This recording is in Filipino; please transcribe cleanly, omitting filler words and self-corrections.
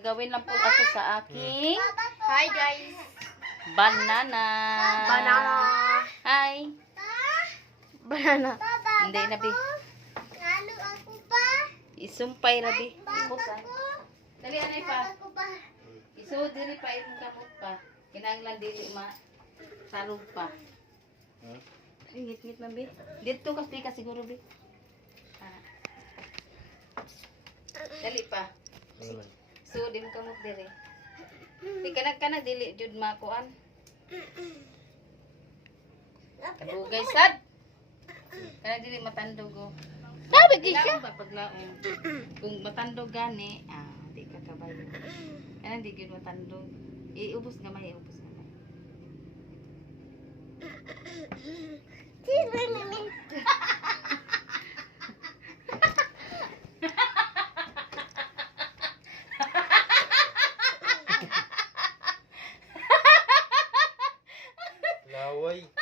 Gagawin lang po ako sa aking Hi guys. banana. Banana. Hi. Banana. Hindi na, Bi. Lalo ako pa. Isumpay na, Bi. Bago Ibusan. ko. Dali, anay pa. Ako pa. Iso, dili pa, itong kamot pa. Kinanglan, dili, tarog pa. Ngit-ngit na, Bi. Dito ka siguro, Bi. Ah. Dali pa. So, di mo kamot, dili. Di kanag dili, jud makuan. Kabugay, sad. Kanag dili matandog, oh. Sabi siya. Kailangan ba paglaong? Kung matandog gani, di ka kabayo. Kanang di gyud matandog. Iubos gamay, iubos gamay. Sino namin? Laway.